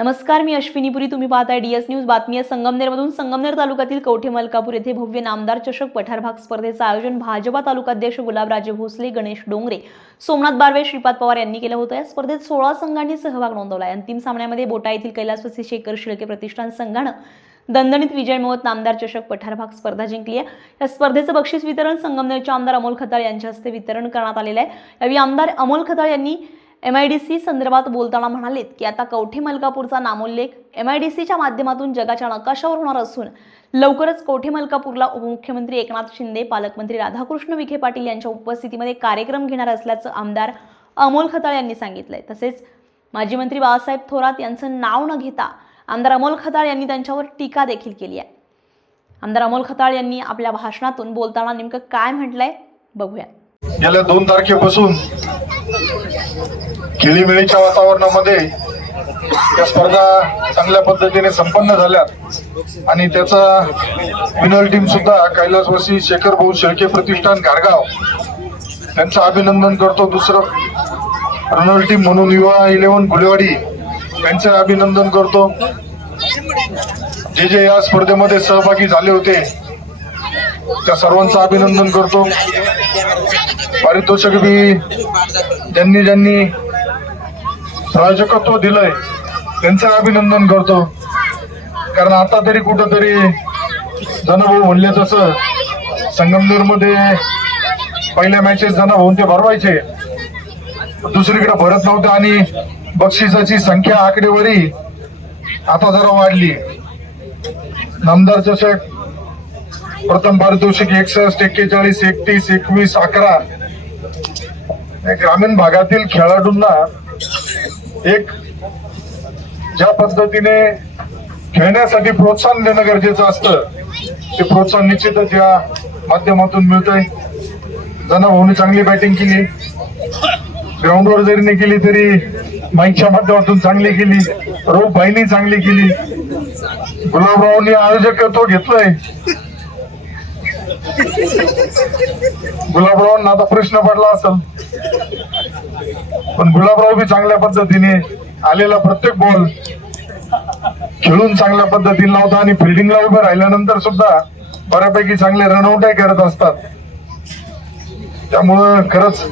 नमस्कार, मी अश्विनीपुरी. तुम्ही पाहताय डीएस न्यूज. बातमी आहे संगमनेरमधून. संगमनेर तालुक्यातील कवठे मलकापूर येथे भव्य नामदार चषक पठारभाग स्पर्धेचं आयोजन भाजपा तालुकाध्यक्ष गुलाबराजे भोसले, गणेश डोंगरे, सोमनाथ बारवे, श्रीपाद पवार यांनी केलं होतं. या स्पर्धेत 16 संघांनी सहभाग नोंदवला. अंतिम सामन्यामध्ये बोटा येथील कैलासवासी शेखर शिळके प्रतिष्ठान संघानं दणदणीत विजय मिळवत नामदार चषक पठारभाग स्पर्धा जिंकली आहे. या स्पर्धेचं बक्षीस वितरण संगमनेरचे आमदार अमोल खताळ यांच्या हस्ते वितरण करण्यात आलेलं आहे. यावेळी आमदार अमोल खताळ यांनी MIDC संदर्भात बोलताना म्हणालेत की आता कवठे मलकापूरचा नामोल्लेख MIDCच्या माध्यमातून जगाच्या नकाशावर होणार असून लवकरच कवठे मलकापूरला उपमुख्यमंत्री एकनाथ शिंदे, पालकमंत्री राधाकृष्ण विखे पाटील यांच्या उपस्थितीमध्ये कार्यक्रम घेणार असल्याचं आमदार अमोल खताळ यांनी सांगितलंय. तसेच माजी मंत्री बाळासाहेब थोरात यांचं नाव न घेता आमदार अमोल खताळ यांनी त्यांच्यावर टीका देखील केली आहे. आमदार अमोल खताळ यांनी आपल्या भाषणातून बोलताना नेमकं काय म्हटलंय बघूया. गेल्या 2 तारखेपासून खेळीमेळीच्या वातावरणामध्ये या स्पर्धा चांगल्या पद्धतीने संपन्न झाल्यात आणि त्याचा विनर टीम सुद्धा कैलासवासी शेखर भाऊ शेळके प्रतिष्ठान गारगाव त्यांचं अभिनंदन करतो. दुसरं रनर टीम म्हणून युवा 11 गुलेवाडी त्यांचं अभिनंदन करतो. जे या स्पर्धेमध्ये सहभागी झाले होते त्या सर्वांचं अभिनंदन करतो. पारितोषिक बी ज्यांनी प्रायोजकत्व दिलंय त्यांचं अभिनंदन करतो. कारण आता तरी कुठंतरी जनाभाऊ म्हणले तसं संगमनेरमध्ये पहिल्या मॅचेस जनाभाऊ ते भरवायचे, दुसरीकडे भरत नव्हतं आणि बक्षिसाची संख्या आकडेवारी आता जरा वाढली. नामदार चषक प्रथम पारितोषिक 61, 41, 31, 21, 11 ग्रामीण भागातील खेळाडूंना एक ज्या पद्धतीने खेळण्यासाठी प्रोत्साहन देणं गरजेचं असतं ते प्रोत्साहन निश्चितच या माध्यमातून मिळतंय. जनाभाऊनी चांगली बॅटिंग केली, ग्राउंडवर जरी नाही केली तरी माईकच्या माध्यमातून चांगली केली, रौफ भाईनी चांगली केली, गुलाबरावनी आयोजकत्व घेतलंय. गुलाबरावांना आता प्रश्न पडला असेल पण गुलाबराव बी चांगल्या पद्धतीने आलेला प्रत्येक बॉल खेळून चांगल्या पद्धतीने लावता आणि फिल्डिंगला उभे राहिल्यानंतर सुद्धा बऱ्यापैकी चांगले रनआउटही करत असतात. त्यामुळं खरंच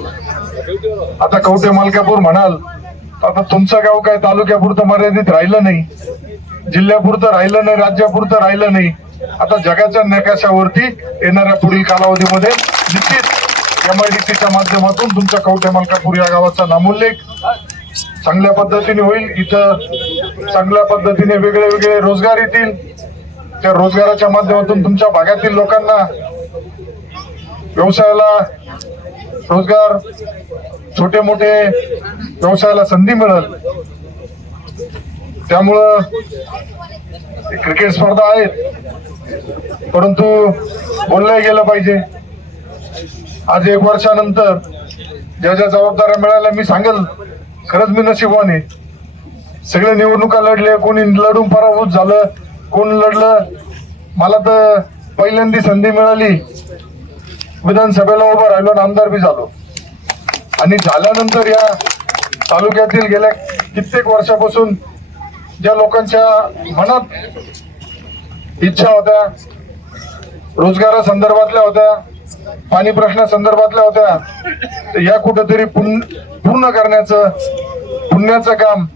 आता कवठे मलकापूर म्हणाल आता तुमचं गाव काय तालुक्यापुरतं मर्यादित राहिलं नाही, जिल्ह्यापुरतं राहिलं नाही, राज्यापुरतं राहिलं नाही. आता जगाच्या नकाशावरती येणाऱ्या पुढील कालावधीमध्ये निश्चित MIDCच्या माध्यमातून तुमच्या कवठे मलकापूर या गावाचा नामोल्लेख चांगल्या पद्धतीने होईल. इथं चांगल्या पद्धतीने वेगळे रोजगार येतील. त्या रोजगाराच्या माध्यमातून तुमच्या भागातील लोकांना व्यवसायाला रोजगार, छोटे मोठे व्यवसायाला संधी मिळेल. त्यामुळं क्रिकेट स्पर्धा आहेत परंतु बोललं गेलं पाहिजे. आज 1 वर्षानंतर ज्या जबाबदाऱ्या मिळाल्या मी सांगेल खरंच मी नशिबवान. सगळे निवडणुका लढले, कोणी लढून पराभूत झालं, कोण लढलं. मला तर पहिल्यांदी संधी मिळाली, विधानसभेला उभं राहिलो आणि आमदार बी झालो. आणि झाल्यानंतर या तालुक्यातील गेल्या कित्येक वर्षापासून ज्या लोकांच्या मनात इच्छा होत्या, रोजगारासंदर्भातल्या होत्या, पाणी प्रश्नासंदर्भातल्या होत्या, या कुठेतरी पूर्ण करण्याचं पुण्याचं काम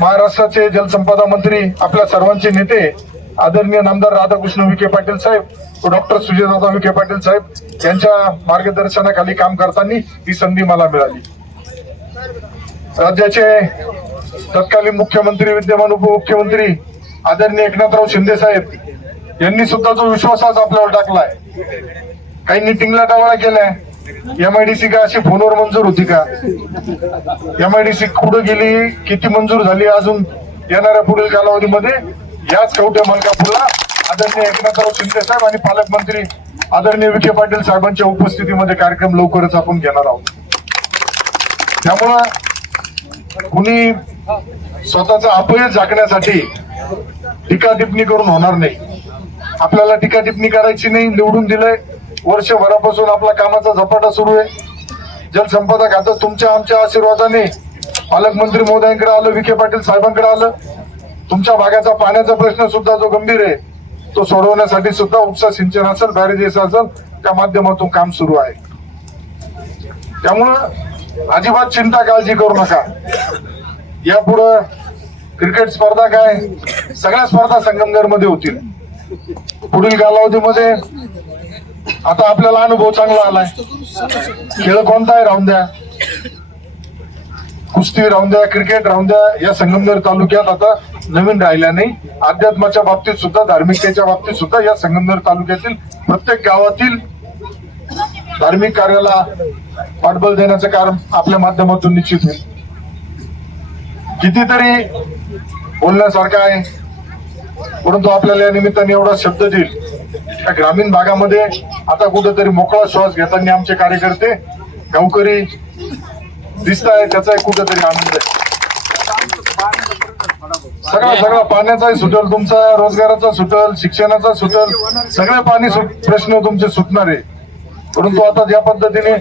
महाराष्ट्राचे जलसंपदा मंत्री, आपल्या सर्वांचे नेते आदरणीय नामदार राधाकृष्ण विखे पाटील साहेब, डॉक्टर सुजयदादा विखे पाटील साहेब यांच्या मार्गदर्शनाखाली काम करताना ही संधी मला मिळाली. राज्याचे तत्कालीन मुख्यमंत्री, विद्यमान उपमुख्यमंत्री आदरणीय एकनाथराव शिंदे साहेब यांनी सुद्धा जो विश्वास आज आपल्यावर टाकलाय, काही मीटिंगला टाळा केलाय. MIDC का अशी फोनवर मंजूर होती का? MIDC कुठं गेली, किती मंजूर झाली, अजून येणाऱ्या पुढील कालावधीमध्ये याच कवठे मलकापूरला आदरणीय एकनाथराव शिंदे साहेब आणि पालकमंत्री आदरणीय विखे पाटील साहेबांच्या उपस्थितीमध्ये कार्यक्रम लवकरच आपण घेणार आहोत. त्यामुळं कुणी स्वतःचा अपयश झाकण्यासाठी टीका टिप्पणी करून होणार नाही. आपल्याला टीका टिप्पणी करायची नाही. निवडून दिलंय, वर्षभरापासून आपला कामाचा झपाटा सुरू आहे. जलसंपदा खातं तुमच्या आमच्या आशीर्वादाने पालकमंत्री महोदयांकडे आलं, विखे पाटील साहेबांकडे आलं. तुमच्या भागाचा पाण्याचा प्रश्न सुद्धा जो गंभीर आहे तो सोडवण्यासाठी सुद्धा उपसा सिंचन असेल, बॅरेजेस असेल, त्या माध्यमातून काम सुरू आहे. त्यामुळं अजिबात चिंता काळजी करू नका. यापुढं क्रिकेट स्पर्धा काय, सगळ्या स्पर्धा संगमनेर मध्ये होतील. पुढील कालावधीमध्ये आता आपल्याला अनुभव चांगला आलाय. खेळ कोणताही राहून द्या, कुस्ती राहून द्या, क्रिकेट राहून द्या, या संगमनेर तालुक्यात आता नवीन राहिल्या नाही. अध्यात्माच्या बाबतीत सुद्धा, धार्मिकतेच्या बाबतीत सुद्धा या संगमनेर तालुक्यातील प्रत्येक गावातील धार्मिक कार्याला पाठबळ देण्याचं काम आपल्या माध्यमातून निश्चित होईल. कितीतरी बोलण्यासारखं आहे, परंतु आपल्याला या निमित्ताने एवढा शब्द देईल. त्या ग्रामीण भागामध्ये आता कुठेतरी मोकळा श्वास घेताना आमचे कार्यकर्ते, गावकरी दिसत आहे, त्याचा एक कुठेतरी आनंद आहे. सगळा पाण्याचाही सुटेल, तुमचा रोजगाराचा सुटेल, शिक्षणाचा सुटेल, सगळे पाणी प्रश्न तुमचे सुटणार आहे. परंतु आता ज्या पद्धतीने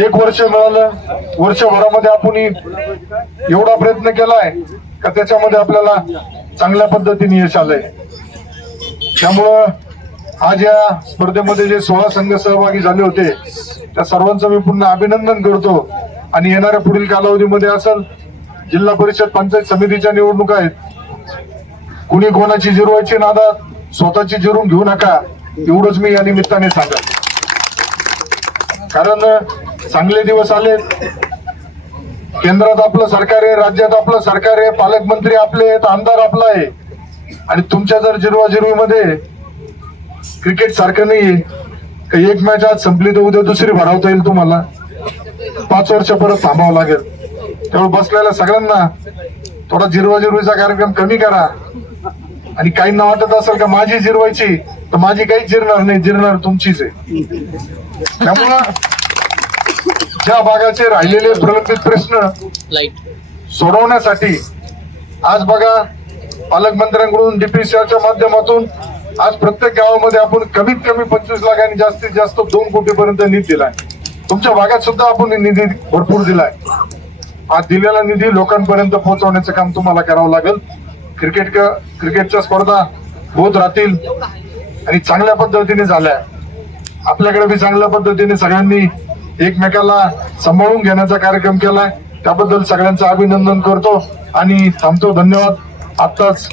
1 वर्ष मिळालं, वर्षभरामध्ये आपण एवढा प्रयत्न केलाय का त्याच्यामध्ये आपल्याला चांगल्या पद्धतीने यश आलंय. त्यामुळं आज या स्पर्धेमध्ये जे 16 संघ सहभागी झाले होते त्या सर्वांचं मी पुन्हा अभिनंदन करतो. आणि येणाऱ्या पुढील कालावधीमध्ये असेल, जिल्हा परिषद पंचायत समितीच्या निवडणुका आहेत, कुणी कोणाची जिरवायची नादात स्वतःची जिरून घेऊ नका, एवढंच मी या निमित्ताने सांगा. कारण चांगले दिवस आले. केंद्रात आपलं सरकार आहे, राज्यात आपलं सरकार आहे, पालकमंत्री आपले आहेत, आमदार आपला आहे. आणि तुमच्या जर जिरवाजिरवीमध्ये क्रिकेट सारखं नाही का एक मॅच आज संपली तर उद्या दुसरी भरवता येईल, तुम्हाला 5 वर्ष परत थांबावं लागेल. त्यामुळे बसलेल्या सगळ्यांना थोडा जिरवाजिरवीचा कार्यक्रम कमी करा. आणि काहींना वाटत असेल का माझी जिरवायची, तर माझी काहीच जिरणार नाही, जिरणार तुमचीच आहे. त्यामुळं ज्या भागाचे राहिलेले प्रलंबित प्रश्न सोडवण्यासाठी आज बघा, पालकमंत्र्यांकडून डीपीसीआरच्या माध्यमातून आज प्रत्येक गावामध्ये आपण कमीत कमी 25 लाख आणि जास्तीत जास्त 2 कोटीपर्यंत निधी दिलाय. तुमच्या भागात सुद्धा आपण निधी भरपूर दिलाय. आज दिलेला निधी लोकांपर्यंत पोहोचवण्याचं काम तुम्हाला करावं लागेल. क्रिकेटच्या स्पर्धा होत राहतील आणि चांगल्या पद्धतीने झाल्या. आपल्याकडे बी चांगल्या पद्धतीने सगळ्यांनी एकमेकाला सांभाळून घेण्याचा कार्यक्रम केलाय, त्याबद्दल सगळ्यांचं अभिनंदन करतो आणि थांबतो. धन्यवाद. आत्ताच